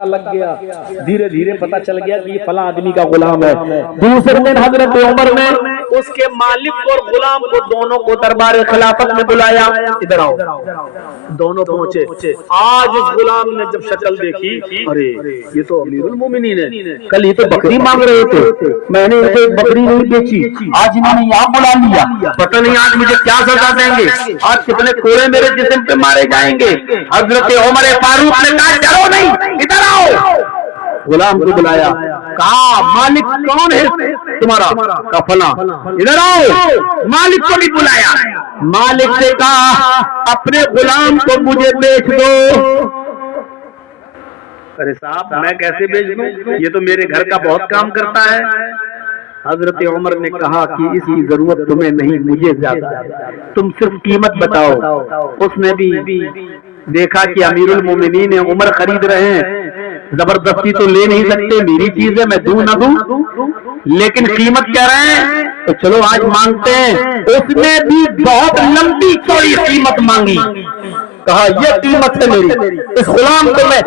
लग गया, धीरे धीरे पता चल गया कि ये फला आदमी का गुलाम है। दूसरे दिन हजरत उमर ने उसके मालिक और गुलाम को दोनों को दरबार खिलाफत में बुलाया, इधर आओ। दोनों पहुंचे। आज उस गुलाम ने जब शक्ल देखी, अरे ये तो अमीरुल मोमिनीन है, कल ये तो बकरी मांग रहे थे, मैंने इनको एक बकरी नहीं बेची, आज इन्होंने यहाँ बुला लिया, पता नहीं आज मुझे क्या सजा देंगे, आज कितने कोड़े मेरे जिस्म पे मारे जाएंगे। हजरत उमर फारूक ने कहा चलो नहीं, इधर आओ। गुलाम को बुलाया, कहा मालिक कौन है तुम्हारा? का फला। इधर आओ। मालिक को भी बुलाया, मालिक ने कहा अपने गुलाम को मुझे बेच दो। अरे साहब मैं कैसे बेच दूं, ये तो मेरे घर का बहुत काम करता है। हजरत उमर ने कहा कि इसकी जरूरत तुम्हें नहीं, मुझे ज्यादा है, तुम सिर्फ कीमत बताओ। उसने भी देखा कि अमीरुल मोमिनीन है, उमर खरीद रहे हैं, जबरदस्ती तो ले नहीं सकते, मेरी चीज है, मैं दूं ना दूं, लेकिन कीमत कह रहे हैं तो चलो आज मांगते हैं। उसने भी बहुत लंबी चौड़ी कीमत मांगी, कहा ये कीमत है मेरी, इस गुलाम को मैं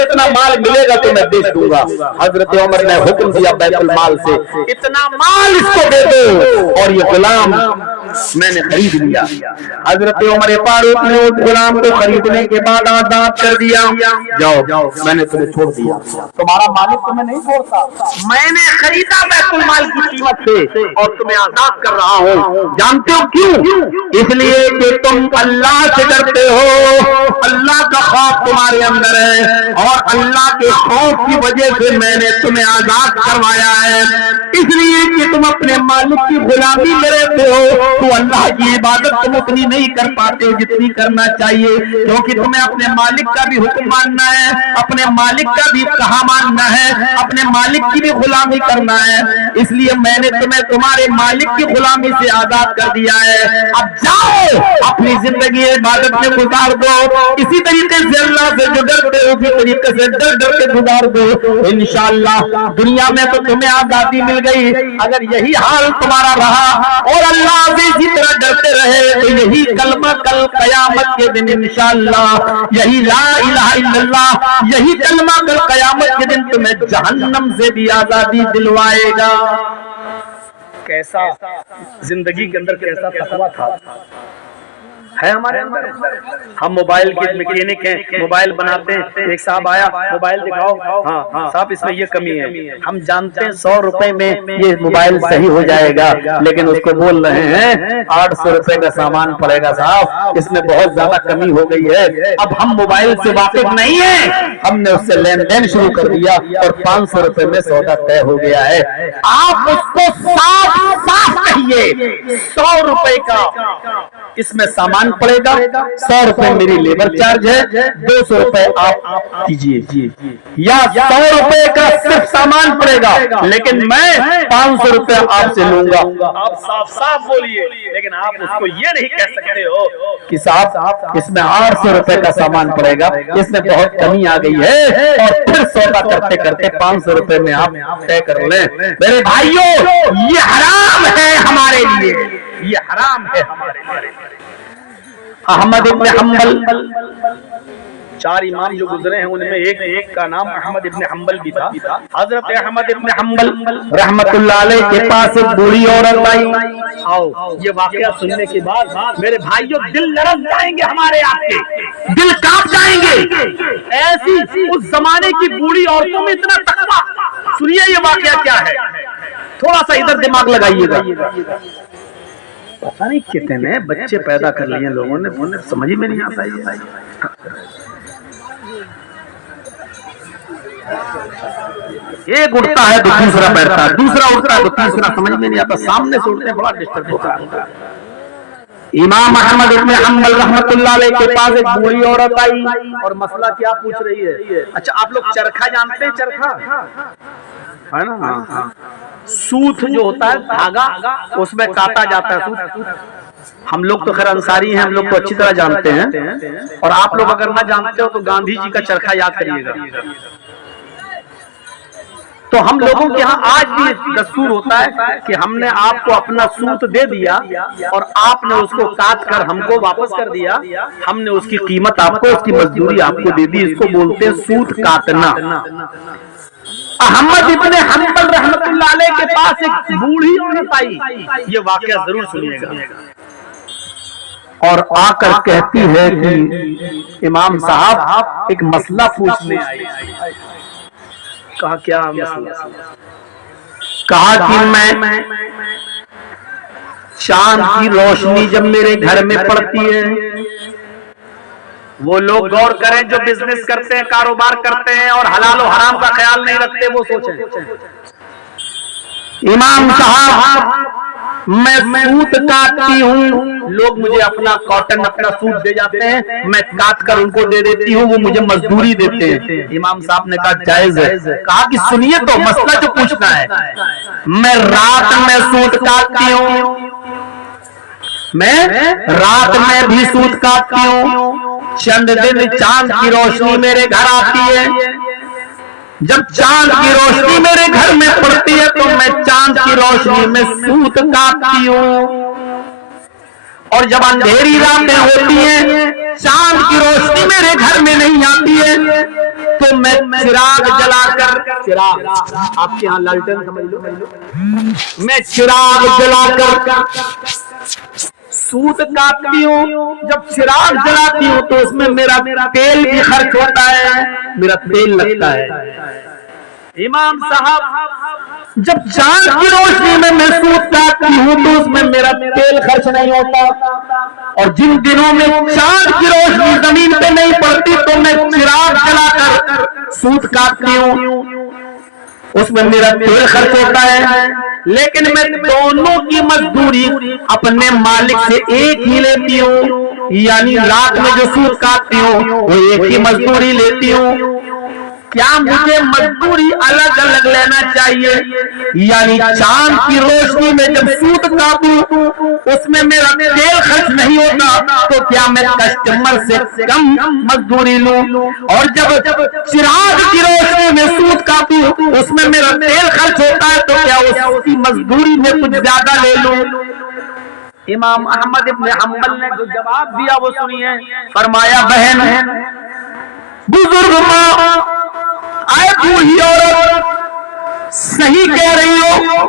इतना माल मिलेगा तो मैं बेच दूंगा। हजरत उमर ने हुक्म दिया बैतुल माल से इतना माल इसको दे दो, और ये गुलाम मैंने खरीद लिया। हजरत उमर फारूक ने उस गुलाम को खरीदने के बाद आजाद कर दिया, जाओ मैंने तुम्हें छोड़ दिया, तुम्हारा मालिक तुम्हें नहीं छोड़ता, मैंने खरीदा बैतुल माल की कीमत से और तुम्हें आजाद कर रहा हूँ। जानते हो क्यों? इसलिए कि तुम अल्लाह से डरते हो, अल्लाह का खौफ तुम्हारे अंदर है, और अल्लाह के खौफ की वजह से मैंने तुम्हें आजाद करवाया है। इसलिए कि तुम अपने मालिक की गुलामी में रहते हो तो अल्लाह की इबादत तुम उतनी नहीं कर पाते जितनी करना चाहिए, क्योंकि तुम्हें अपने मालिक का भी हुक्म मानना है, अपने मालिक का भी कहा मानना है, अपने मालिक की भी गुलामी करना है। इसलिए मैंने तुम्हें तुम्हारे मालिक की गुलामी से आजाद कर दिया है। अब जाओ अपनी जिंदगी इबादत में गुजार दो, इसी तरीके से अल्लाह से जो डरते हो उसी तरीके से डर डर के गुजार दो। इंशाअल्लाह दुनिया में तो तुम्हें आजादी मिल गई, अगर यही हाल तुम्हारा रहा और अल्लाह से इसी तरह डरते रहे तो यही कलमा कल कयामत के दिन इंशाअल्लाह, यही ला इलाहा इल्लल्लाह, यही कलमा कल कयामत के दिन तुम्हें जहन्नम से भी आजादी दिलवाएगा। कैसा जिंदगी के अंदर कैसा तकवा था है हमारे अंदर। हम मोबाइल के मैकेनिक हैं, मोबाइल बनाते हैं, एक साहब आया मोबाइल दिखाओ, हाँ साहब इसमें ये कमी है, हम जानते हैं 100 रुपए में ये मोबाइल सही हो जाएगा, लेकिन उसको बोल रहे हैं 800 रुपए का सामान पड़ेगा साहब, इसमें बहुत ज्यादा कमी हो गई है। अब हम मोबाइल से वाकिफ नहीं है, हमने उससे लेन देन शुरू कर दिया और 500 रुपए में सौदा तय हो गया है। आप उसको साफ कहिए 100 रुपए का इसमें सामान पड़ेगा, 100 रुपए मेरी लेबर चार्ज है, 200 रुपए आप कीजिए, या 100 रुपए का सिर्फ सामान पड़ेगा लेकिन मैं 500 रुपए आपसे लूंगा। आप साफ साफ बोलिए, लेकिन आप उसको ये नहीं कह सकते हो कि साहब इसमें 800 रुपए का सामान पड़ेगा, इसमें बहुत कमी आ गई है, और फिर सौदा करते करते 500 रुपए में आप तय कर लें। मेरे भाइयों ये हराम है हमारे लिए, ये हराम है हमारे लिए। अहमद इब्न हम्बल, 4 इमाम जो गुजरे हैं उनमें एक का नाम अहमद इब्न हम्बल भी था। हजरत अहमद इब्न हम्बल रहमतुल्लाह अलैह के पास एक बूढ़ी औरत आई। आओ ये वाकया सुनने के बाद मेरे भाइयों दिल लरज जाएंगे, हमारे आपके दिल कांप जाएंगे। ऐसी उस जमाने की बूढ़ी औरतों में इतना तकवा। सुनिए ये वाकया क्या है, थोड़ा सा इधर दिमाग लगाइएगा। पता नहीं कितने बच्चे पैदा कर लिए लोगों ने, समझ में नहीं आता ये। एक उठता है तो दूसरा बैठता है, दूसरा उठता है तो तीसरा, समझ में नहीं आता, सामने से उठने बड़ा डिस्टर्ब होता है। इमाम अहमद इब्न हम्बल रहमतुल्लाह अलैह के पास एक बूढ़ी औरत आई और मसला क्या पूछ रही है। अच्छा आप लोग चरखा जानते हैं? चरखा है ना, हाँ। सूत जो होता है धागा, उसमें काटा जाता है सूत। हम लोग तो खैर अंसारी हैं, हम लोग को अच्छी तरह जानते हैं, और आप लोग अगर ना जानते हो तो गांधी जी का चरखा याद करिएगा। تو ہم لوگوں کے ہاں آج بھی دستور ہوتا ہے کہ ہم نے آپ کو اپنا سوت دے دیا اور آپ نے اس کو کاٹ کر ہم کو واپس کر دیا، ہم نے اس کی قیمت آپ کو، اس کی مزدوری آپ کو دے دی، اس کو بولتے ہیں سوت کاٹنا۔ احمد ابن حنبل رحمت اللہ علیہ کے پاس ایک بوڑھی عورت آئی، یہ واقعہ ضرور سنیے گا، اور آ کر کہتی ہے کہ امام صاحب ایک مسئلہ پوچھنے آئی۔ کہا کیا مسئلہ؟ کہا کہ میں چاند کی روشنی جب میرے گھر میں پڑتی ہے، وہ لوگ غور کریں جو بزنس کرتے ہیں، کاروبار کرتے ہیں اور حلال و حرام کا خیال نہیں رکھتے، وہ سوچیں امام صاحب میں سوت کاٹتی ہوں، لوگ مجھے اپنا کاٹن اپنا سوٹ دے جاتے ہیں، میں کاٹ کر ان کو دے دیتی ہوں، وہ مجھے مزدوری دیتے ہیں۔ امام صاحب نے کہا جائز ہے۔ کہا کہ سنیے تو مسئلہ جو پوچھنا ہے، میں رات میں سوٹ کاٹتی ہوں، میں رات میں بھی سوٹ کاٹتی ہوں، چند دن چاند کی روشنی میرے گھر آتی ہے، جب چاند کی روشنی میرے گھر میں پڑتی ہے تو میں چاند کی روشنی میں سوت کاٹتی ہوں، اور جب اندھیری راتیں ہوتی ہیں چاند کی روشنی میرے گھر میں نہیں آتی ہے تو میں چراغ جلا کر، چراغ آپ کے ہاں لالٹن سمجھ لو، میں چراغ جلا کر سوت کاٹتی ہوں، جب چراغ جلاتی ہوں تو اس میں میرا تیل بھی خرچ ہوتا ہے، میرا تیل لگتا ہے۔ امام صاحب جب چاند کی روشنی میں سوت کاٹتی ہوں تو اس میں میرا تیل خرچ نہیں ہوتا، اور جن دنوں میں چاند کی روشنی زمین پہ نہیں پڑتی تو میں چراغ جلا کر سوت کاٹتی ہوں، اس میں میرا تیل خرچ ہوتا ہے، لیکن میں دونوں کی مزدوری اپنے مالک سے ایک ہی لیتی ہوں، یعنی رات میں جو سوت کاٹتی ہوں وہ ایک ہی مزدوری لیتی ہوں۔ کیا مجھے مزدوری الگ الگ لینا چاہیے؟ یعنی چاند کی روشنی میں جب سوت کاٹوں اس میں میرا تیل خرچ نہیں ہوتا تو کیا میں کسٹمر سے کم مزدوری لوں، اور جب چراغ کی روشنی میں سوت کاٹوں اس میں میرا تیل خرچ ہوتا ہے تو کیا اس کی مزدوری میں کچھ زیادہ لے لوں؟ امام احمد ابن حنبل نے جو جواب دیا وہ سنیے، فرمایا بہن بزرگ ماں، آئے بوڑھی عورت، صحیح کہہ رہی ہو،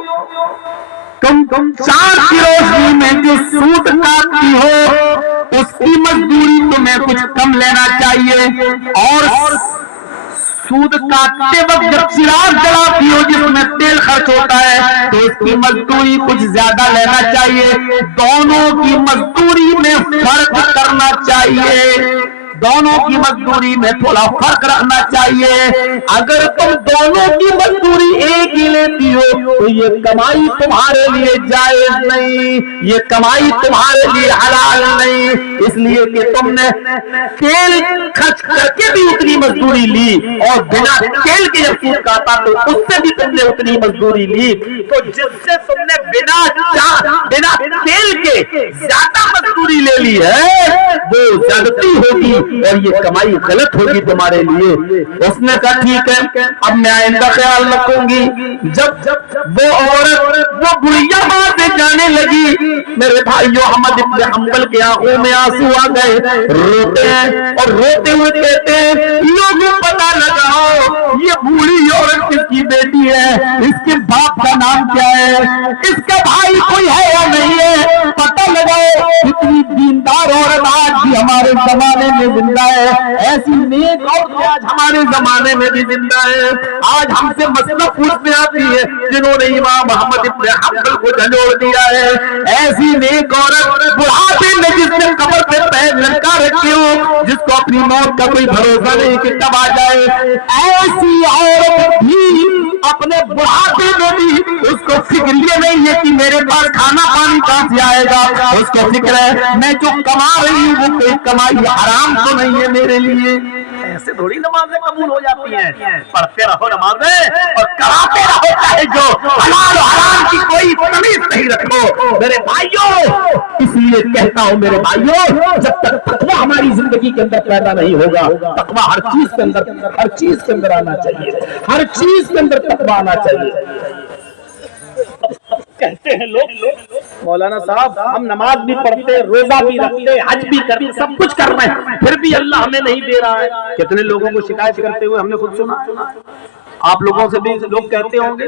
تم چاند کی روشنی میں جو سوت کاٹتی ہو اس کی مزدوری تمہیں کچھ کم لینا چاہیے، اور سوت کاٹتے وقت جب چراغ جلاتی ہو جس میں تیل خرچ ہوتا ہے تو اس کی مزدوری کچھ زیادہ لینا چاہیے، دونوں کی مزدوری میں فرق کرنا چاہیے، دونوں کی مزدوری میں تھوڑا فرق رکھنا چاہیے۔ اگر تم دونوں کی مزدوری ایک ہی لیتی ہو تو یہ کمائی تمہارے لیے جائز نہیں، یہ کمائی تمہارے لیے حلال نہیں، اس لیے کہ تم نے تیل خرچ کر کے بھی اتنی مزدوری لی اور بنا تیل کے جب سوت کاٹا تو اس سے بھی تم نے اتنی مزدوری لی، تو جس سے تم نے بنا تیل کے زیادہ مزدوری لے لی ہے وہ زیادتی ہوگی اور یہ کمائی غلط ہوگی تمہارے لیے۔ اس نے کہا ٹھیک ہے، اب میں آئندہ خیال رکھوں گی۔ جب وہ عورت وہ بڑھیا ماں سے جانے لگی، میرے بھائیو احمد ابن حنبل کے آنکھوں میں آنسو آ گئے، روتے ہیں اور روتے ہوئے کہتے ہیں لوگوں پتہ لگاؤ یہ بوڑھی عورت کس کی بیٹی ہے، اس کے باپ کا نام کیا ہے، اس کا بھائی کوئی ہے یا نہیں ہے، پتہ لگاؤ۔ اتنی دیندار عورت آج بھی ہمارے زمانے میں زندہ ہے، ایسی نیک عورت آج ہمارے زمانے میں بھی زندہ ہے، آج ہم سے مسئلہ پوچھنے آتی ہے جنہوں نے امام احمد ابن حنبل کو جھنجھوڑ دیا ہے۔ ایسی نیک عورت بڑھاپے میں جس نے قبر پہ پیر لٹکا رکھے ہو، جس کو اپنی موت کا کوئی بھروسہ نہیں کہ کب آ جائے، ایسی عورت بھی اپنے بڑھاپے میں بھی اس کو فکر یہ نہیں ہے کہ میرے پاس کھانا پانی کہاں سے آئے گا، اس کو فکر ہے میں جو کما رہی ہوں وہ کوئی کمائی حرام تو نہیں ہے میرے لیے۔ ऐसे थोड़ी नमाजें कबूल हो जाती हैं। पढ़ते रहो नमाजें और कराते रहो चाहे जो, हलाल हराम की कोई तमीज नहीं रखो मेरे भाइयों। इसलिए कहता हूं मेरे भाइयों, जब तक तकवा हमारी जिंदगी के अंदर पैदा नहीं होगा, तकवा हर चीज के अंदर आना चाहिए, हर चीज के अंदर तकवा आना चाहिए। कहते हैं लोग मौलाना साहब हम नमाज भी पढ़ते, रोजा भी रखते, हज भी करते, सब कुछ कर रहे हैं, फिर भी अल्लाह हमें नहीं दे रहा है। कितने लोगों को शिकायत करते हुए हमने खुद सुना, आप लोगों से भी लोग कहते होंगे।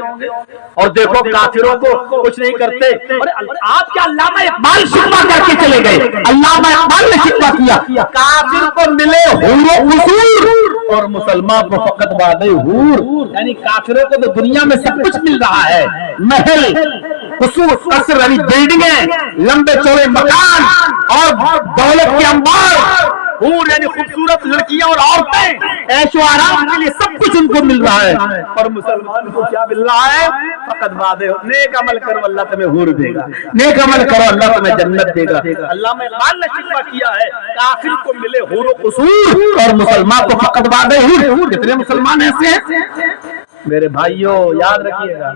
और देखो काफिरों को कुछ नहीं करते। और आप क्या अल्लामा इकबाल शिकवा करके चले गए? अल्लामा इकबाल ने शिकवा किया, काफिर को मिले हुसूर और मुसलमान को फकत वादे हूर। यानी काफिरों को तो दुनिया में सब कुछ मिल रहा है, महल, कसर यानी बिल्डिंगें, लंबे चौड़े मकान और दौलत के अंबार, हूर यानी खूबसूरत लड़कियां और औरतें, ऐशो आराम के लिए सब कुछ उनको मिल रहा है। और मुसलमान को क्या मिल रहा है? फकत वादे हो, नेक अमल करो अल्लाह तुम्हें हूर देगा, नेक अमल करो अल्लाह तुम्हें जन्नत देगा। अल्लाह में इकबाल ने शिकवा किया है, काफिर को मिले हूर व कसूर और मुसलमान को फकत वादे हूर। कितने मुसलमान ऐसे हैं मेरे भाइयों, याद रखिएगा।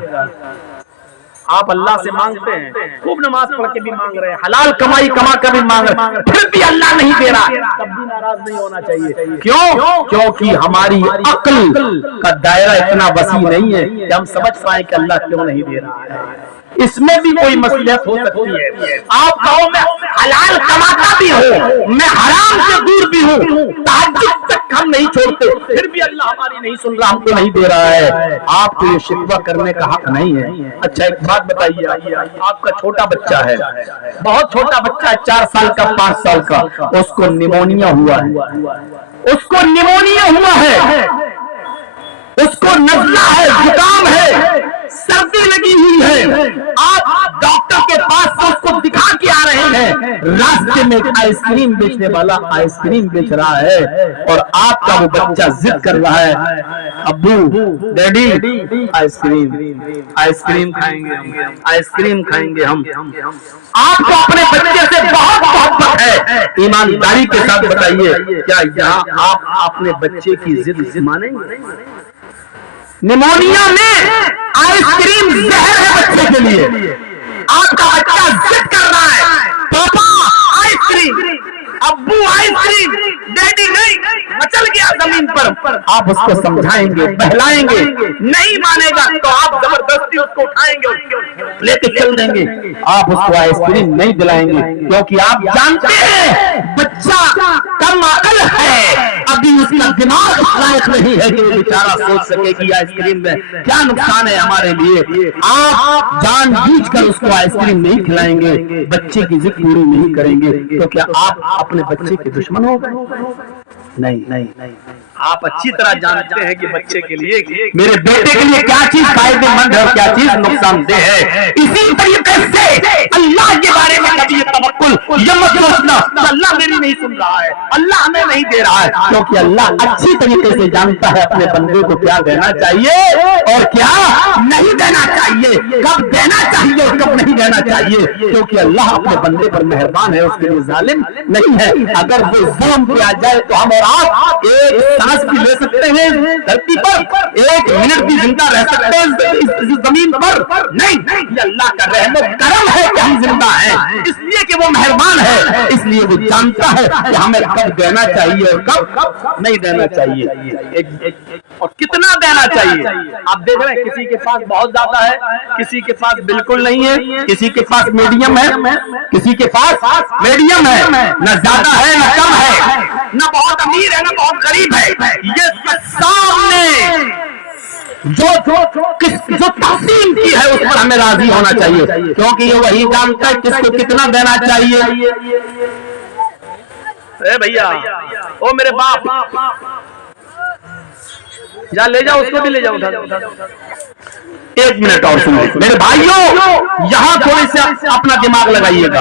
आप अल्लाह से मांगते हैं, खूब नमाज पढ़ के भी मांग रहे हैं, हलाल कमाई कमा कर भी मांग रहे हैं, फिर भी अल्लाह नहीं दे रहा, तब भी नाराज नहीं होना चाहिए। क्यों? क्योंकि हमारी अक्ल का दायरा इतना वसी नहीं है कि हम समझ पाए कि अल्लाह क्यों नहीं दे रहा है। इसमें भी कोई मसलियत हो सकती है। आप कहो मैं हलाल कमाता भी हूँ, मैं हराम से दूर भी हूँ, तहज्जुद तक हम नहीं छोड़ते, फिर भी अल्लाह हमारी नहीं सुन रहा, हमको नहीं दे रहा है। आपको ये शिकवा करने का हक नहीं है। अच्छा एक बात बताइए, आपका छोटा बच्चा है, बहुत छोटा बच्चा है, 4 साल का 5 साल का, उसको निमोनिया हुआ है, उसको निमोनिया हुआ है, उसको नज़ला है, जुकाम है, सर्दी लगी हुई है, आप डॉक्टर के पास उसको दिखा के आ रहे हैं, रास्ते में एक आइसक्रीम बेचने वाला आइसक्रीम बेच रहा है और आपका वो बच्चा जिद कर रहा है, अब्बू डैडी आइसक्रीम खाएंगे, आइसक्रीम खाएंगे हम। आपको अपने बच्चे से बहुत मोहब्बत है, ईमानदारी के साथ बताइए, क्या यहाँ आप अपने बच्चे की जिद मानेंगे? निमोनिया में आइसक्रीम जहर है बच्चे के लिए, आपका बच्चा जिद कर रहा है, पापा आइसक्रीम, अब्बू आइसक्रीम, डैडी नहीं, मचल गया जमीन पर। आप उसको समझाएंगे, बहलाएंगे, नहीं मानेगा तो आप जबरदस्ती उसको उठाएंगे, लेके चल देंगे, आप उसको आइसक्रीम नहीं दिलाएंगे, क्योंकि आप जानते हैं बच्चा कम अकल है, अभी उसका दिमाग लायक नहीं है कि वो बेचारा सोच सके कि आइसक्रीम में क्या नुकसान है हमारे लिए। आप जानबूझकर उसको आइसक्रीम नहीं खिलाएंगे, बच्चे की जिद पूरी नहीं करेंगे, तो क्या आप अपने बच्चे के दुश्मन हो गए? नहीं, आप अच्छी तरह जानते हैं कि बच्चे के लिए, मेरे बेटे के लिए क्या चीज फायदेमंद है और क्या चीज नुकसानदेह है। इसी तरीके से अल्लाह के बारे में कभी तवक्कुल ये मत सोचना अल्लाह मेरी नहीं सुन रहा है, अल्लाह हमें नहीं दे रहा है, क्योंकि अल्लाह अच्छी तरीके से जानता है अपने बंदे को क्या देना चाहिए और क्या नहीं देना चाहिए, कब देना चाहिए और कब नहीं देना चाहिए, क्योंकि अल्लाह अपने बंदे पर मेहरबान है, उसके लिए जालिम नहीं है। अगर वो जुल्म पे आ जाए तो हम और आप एक सांस भी ले सकते हैं धरती पर, 1 मिनट भी जिंदा रह सकते हैं इस जमीन पर, नहीं, ये अल्लाह का रहमत करम है कि हम जिंदा हैं, इसलिए कि वो मेहरबान है, इसलिए वो जानता है कि हमें कब देना चाहिए और कब नहीं देना चाहिए, और कितना देना चाहिए। आप देख रहे हैं किसी के पास बहुत ज्यादा है, किसी के पास बिल्कुल नहीं है, किसी के पास मीडियम है, किसी के पास मीडियम है, न ज्यादा है न कम है, न बहुत अमीर है न बहुत गरीब है। ये सामने जो तकसीम की है उस पर हमें राजी होना चाहिए, क्योंकि ये वही जानता है किसको कितना देना चाहिए। भैया ओ मेरे बाप, जा ले जाओ उसको भी ले जाओ, 1 मिनट और सुनिए मेरे भाइयों, यहाँ थोड़ी सी अपना दिमाग लगाइएगा।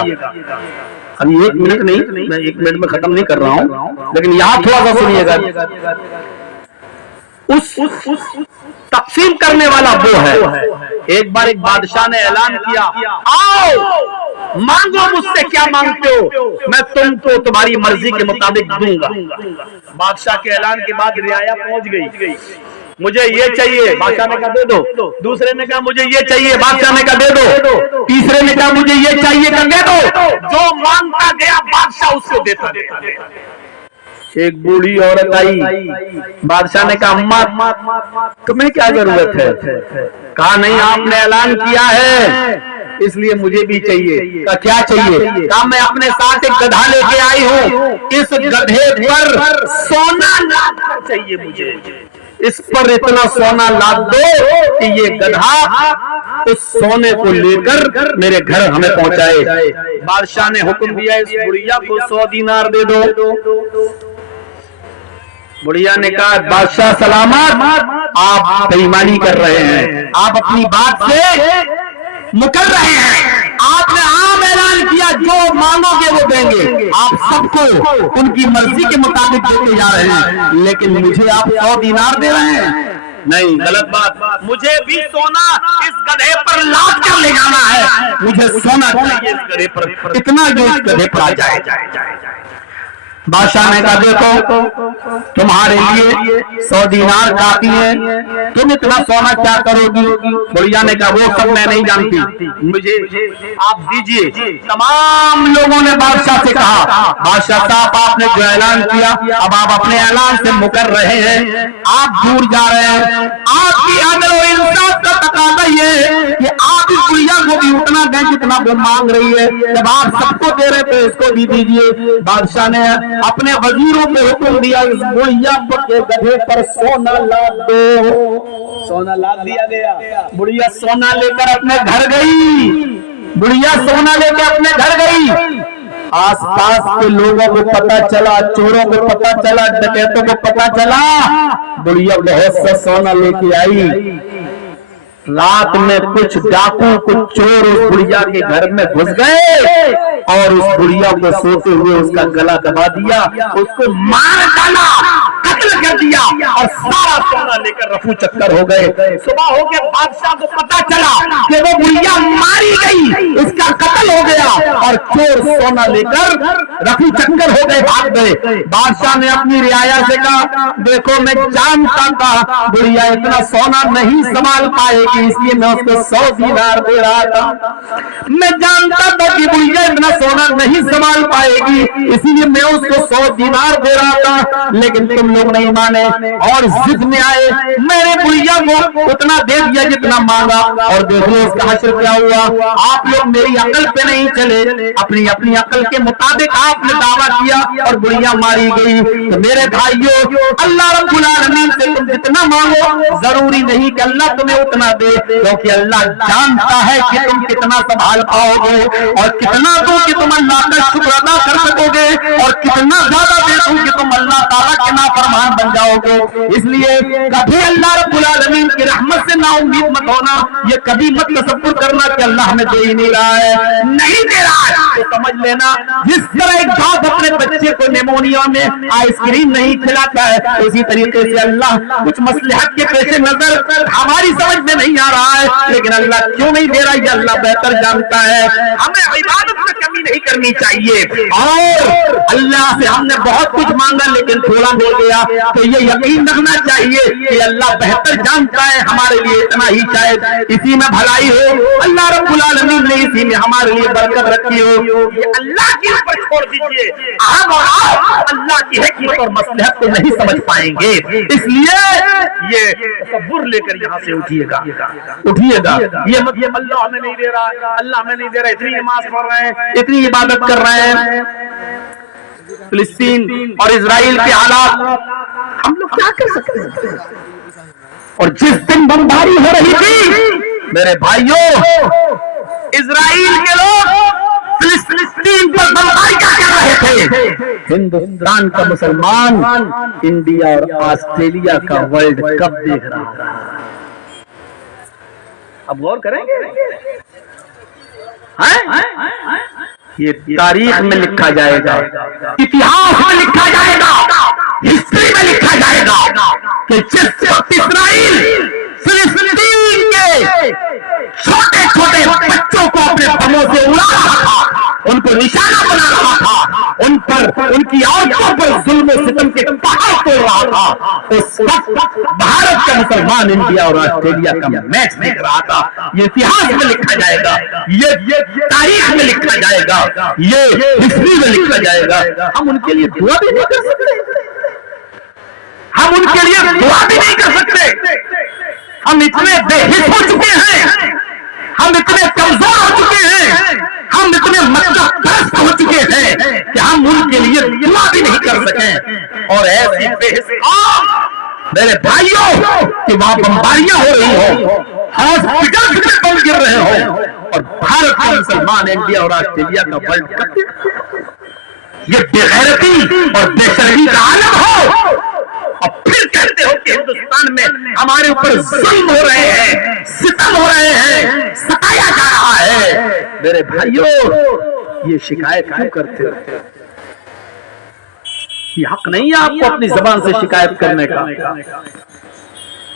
अभी 1 मिनट नहीं, मैं 1 मिनट में खत्म नहीं कर रहा हूँ, लेकिन यहाँ थोड़ा सा सुनिएगा। उस तकसीम करने वाला वो है। एक बार एक बादशाह ने ऐलान किया, आओ मांगो मुझसे क्या मांगते हो, मैं तुमको तुम्हारी मर्जी के मुताबिक दूंगा। बादशाह के ऐलान के बाद रियाया पहुंच गई, मुझे ये चाहिए, बादशाह ने कहा दे दो। दूसरे ने कहा मुझे ये चाहिए, बादशाह ने कहा दे दो। तीसरे ने कहा मुझे ये चाहिए, कहा दे दो। जो मांगता गया बादशाह उसको देता गया। एक बूढ़ी औरत आई, बादशाह ने कहा अम्मा तुम्हें क्या जरूरत है? कहा नहीं, आपने ऐलान किया है इसलिए मुझे भी चाहिए। कहा क्या चाहिए? कहा मैं अपने साथ एक गधा लेके आई हूँ, इस गधे पर सोना लाद कर चाहिए मुझे, इस पर इतना सोना लाद दो कि ये गधा उस सोने को लेकर मेरे घर हमें पहुंचाए। बादशाह ने हुक्म दिया इस बुढ़िया को 100 दीनार दे दो। बुढ़िया ने कहा बादशाह सलामत, आप बेईमानी कर रहे हैं, आप अपनी बात से मुकर रहे हैं। आपने आम ऐलान किया जो मांगोगे वो देंगे, आप सबको उनकी मर्जी के मुताबिक देते जा रहे हैं, लेकिन मुझे आप 100 दीनार दे रहे हैं। नहीं, गलत बात, मुझे भी सोना इस गधे पर लाद कर ले जाना है, मुझे सोना चाहिए इस गधे पर, इतना जो इस गधे पर आ जाए। बादशाह ने कहा देखो तुम्हारे लिए 100 दीनार काफी है, तुम इतना सोना क्या करोगी? बुढ़िया ने कहा वो सब मैं नहीं जानती, मुझे आप दीजिए। तमाम लोगों ने बादशाह से कहा बादशाह साहब आपने जो ऐलान किया अब आप अपने ऐलान से मुकर रहे हैं, आप दूर जा रहे हैं। आपकी अदल और इंसाफ का तकाजा ये है कि आप इस बुढ़िया को भी उतना दें जितना वो मांग रही है, जब आप सबको दे रहे थे इसको भी दीजिए। बादशाह ने अपने वजीरों को हुक्म दिया इस बुढ़िया के गधे पर सोना लाद दो। सोना लाद दिया गया। बुढ़िया सोना लेकर अपने घर गई, बुढ़िया सोना लेकर अपने घर गई। आसपास के लोगों को पता चला, चोरों को पता चला, डकैतों को पता चला, बुढ़िया बहुत सा सोना लेके आई। रात में कुछ डाकू कुछ चोर उस बुढ़िया के घर में घुस गए और उस बुढ़िया को सोते हुए उसका गला दबा दिया, उसको मार डाला, कत्ल कर दिया और सारा सोना लेकर रफू चक्कर हो गए। सुबह हो के बादशाह को पता चला कि वो बुढ़िया मारी गई, उसका कत्ल हो गया और चोर सोना लेकर रफू चक्कर हो गए, भाग गए। बादशाह ने अपनी रियाया से कहा देखो मैं जानता था बुढ़िया इतना सोना नहीं संभाल पाएगी, इसलिए मैं उसको 100 दीनार दे रहा था। मैं जानता था कि बुढ़िया इतना सोना नहीं संभाल पाएगी, इसीलिए मैं उसको 100 दीनार दे रहा था, लेकिन तुम लोग नहीं माने और जिद में आए, मैंने बुढ़िया को उतना दे दिया जितना मांगा। और देखो उसका हश्र क्या हुआ, आप लोग मेरी अकल पे नहीं चले, अपनी अपनी अकल के मुताबिक आपने दावा किया और बुढ़िया मारी गई। तो मेरे भाइयों अल्लाह रब्बुल आलमीन से तुम जितना मांगो जरूरी नहीं कि अल्लाह तुम्हें उतना दे, क्योंकि अल्लाह जानता है कि तुम कितना संभाल पाओगे और कितना दो कि तुम अल्लाह का शुक्र अदा कर सकोगे और कितना ज्यादा दे दो कि तुम अल्लाह ताला के नाफरमान बन जाओगे। इसलिए कभी अल्लाह रब्बुल आलमीन की रहमत से नाउम्मीद मत होना, ये कभी मत तसव्वुर करना कि अल्लाह हमें दे ही नहीं रहा है, नहीं दे रहा है तो समझ लेना जिस तरह एक बाप अपने बच्चे को निमोनिया में आइसक्रीम नहीं खिलाता है, उसी तरीके से अल्लाह कुछ मसलहत के पेश नजर हमारी समझ में नहीं आ रहा है, लेकिन अल्लाह क्यों नहीं दे रहा है अल्लाह बेहतर जानता है। हमें इबादत में कमी नहीं करनी चाहिए और अल्लाह से हमने बहुत कुछ मांगा लेकिन थोड़ा मिल गया तो ये यकीन रखना चाहिए कि अल्लाह बेहतर जानता है, हमारे लिए इतना ही शायद इसी में भलाई हो, अल्लाह रब्बुल आलमीन ने इसी में हमारे लिए बरकत रखी हो। ये अल्लाह के ऊपर छोड़ दीजिए, हम और आप अल्लाह की हिकमत और मसलहत को नहीं समझ पाएंगे, इसलिए ये तसव्वुर लेकर यहाँ से उठिएगा, उठिएगा। ये मतलब अल्लाह हमें नहीं दे रहा, अल्लाह हमें नहीं दे रहा, इतनी नमाज पढ़ रहे हैं, इतनी इबादत कर रहे हैं, फिलिस्तीन और इजराइल के हालात हम लोग क्या कर सकते हैं? और जिस दिन बमबारी हो रही थी मेरे भाइयों, इजराइल के लोग फिलिस्तीन पर बमबारी क्या कर रहे थे, हिंदुस्तान का मुसलमान इंडिया और ऑस्ट्रेलिया का वर्ल्ड कप देख रहा था। अब गौर करेंगे, ये तारीख में लिखा जाएगा, इतिहास में लिखा जाएगा, हिस्ट्री में लिखा जाएगा कि जिस वक्त इस्राइल फिलिस्तीन के छोटे छोटे बच्चों को अपने अपने बमों से उड़ा रहा था, उनको निशाना बना रहा था, उन पर उनकी औरतों पर जुल्म और सितम के पहाड़ तोड़ रहा था, उस वक्त भारत का मुसलमान इंडिया और ऑस्ट्रेलिया का मैच देख रहा था। ये इतिहास में लिखा जाएगा, ये तारीख में लिखा जाएगा, ये हिस्ट्री में लिखा जाएगा। हम उनके लिए दुआ भी नहीं कर सकते, हम उनके लिए दुआ भी नहीं कर सकते। हम इतने बेहिस हो चुके हैं, हम इतने कमजोर हो चुके हैं, हम इतने मक्कापरस्त हो चुके हैं कि हम उनके लिए दुआ भी नहीं कर सके। और ऐसी बेहिस मेरे भाइयों कि वहां बमबारियां हो रही हो, हॉस्पिटल में बम गिर रहे हो, और भारत के मुसलमान इंडिया और ऑस्ट्रेलिया का वर्ल्ड कप, ये बेगैरती और बेशर्मी का आलम हो, और फिर कहते हो कि हिंदुस्तान में हमारे ऊपर जुल्म हो रहे हैं, सितम हो रहे हैं, सताया जा रहा है। मेरे भाइयों, ये शिकायत क्यों करते हो? ये हक नहीं है आपको अपनी जबान से शिकायत करने का,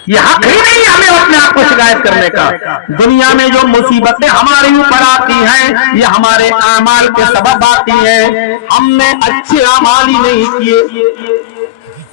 ये हक ही नहीं है हमें अपने आप को शिकायत करने का। दुनिया में जो मुसीबतें हमारे ऊपर आती हैं, ये हमारे आमाल के सबब आती हैं। हमने अच्छे आमाल ही नहीं किए,